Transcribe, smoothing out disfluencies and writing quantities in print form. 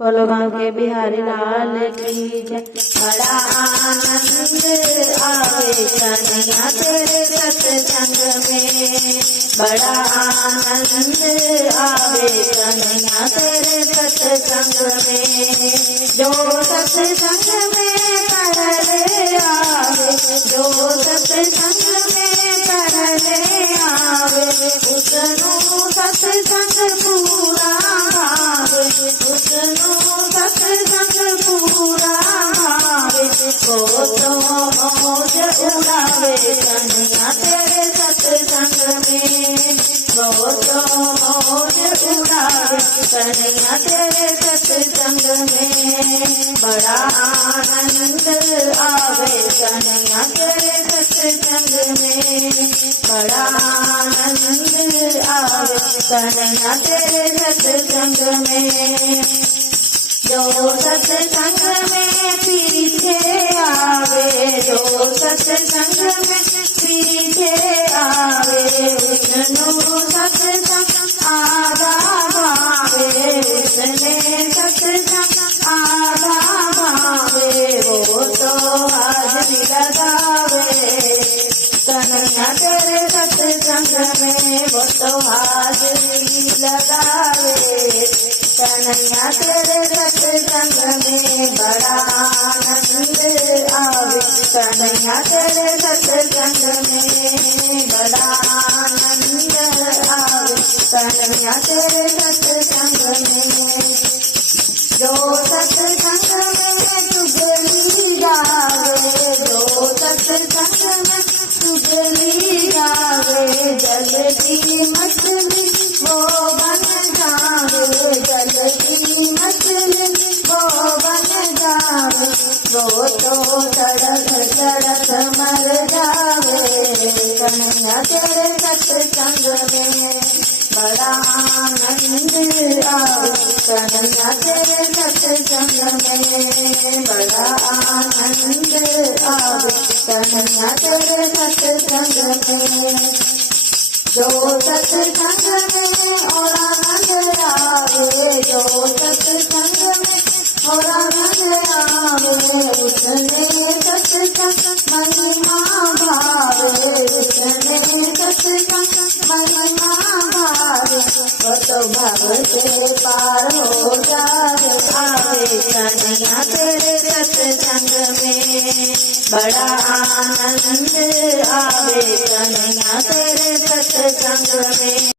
बोलो बांके बिहारी लाल की जय। बड़ा आनंद आवे कन्हैया तेरे सत्संग में, बड़ा आनंद आवे कन्हैया तेरे सत्संग में। जो सत्संग में पहले आवे, जो सत्संग में पहले आवे, उसनु सत्संग पूरा भावे, उसनु सत्संग पूरा भावे। वो तो मौज उड़ावे कन्हैया तेरे सत्संग में, वो तो मौज उड़ावे कन्हैया तेरे सत्संग में। बड़ा आनंद आवे कन्हैया तेरे सत्संग में, बड़ा आनंद आवे कन्हैया तेरे सत्संग में। जो सत्संग में पीछे आवे, जो सत्संग में पीछे आवे, उसनु सत्संग आधा भावे, उसने सत्संग आधा भावे। वो तो हाजरी लगावे कन्हैया तेरे सत्संग में, वो तो हाजरी लगावे कन्हैया तेरे सत्संग में। बड़ा आनंद आवे कन्हैया तेरे सत्संग में, बड़ा आनंद आवे कन्हैया तेरे सत्संग में। जो सत्संग में चुगली गावे, जो सत्संग में चुगली गावे, जल की मछली वो बन जावे, जल की मछली वो बन जावे। वो तो तड़क तड़क मर जावे कन्हैया तेरे सत्संग में। बड़ा आनंद आवे कन्हैया तेरे सत्संग में, बड़ा आनंद आवे कन्हैया तेरे सत्संग में। जो सत्संग में और आनंद आवे, जो सत्संग में और आनंद आवे, उसने सत्संग महिमा भावे, उसने सत्संग महिमा भावे। वो तो भव से पार हो जावे, आवे कन्हैया तेरे सत्संग में। बड़ा